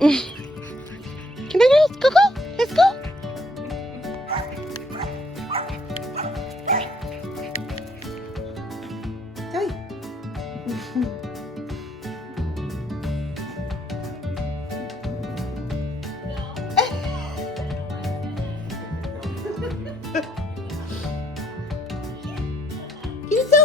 Come on, girls. Go, go. Let's go. Joy. Ginso.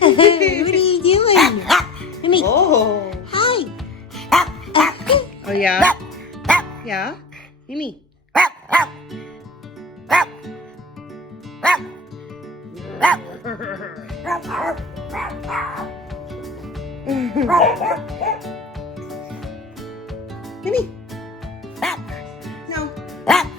What are you doing? Mimi. Oh. Hi. Oh, yeah? Yeah? Mimi. Mimi. No. No.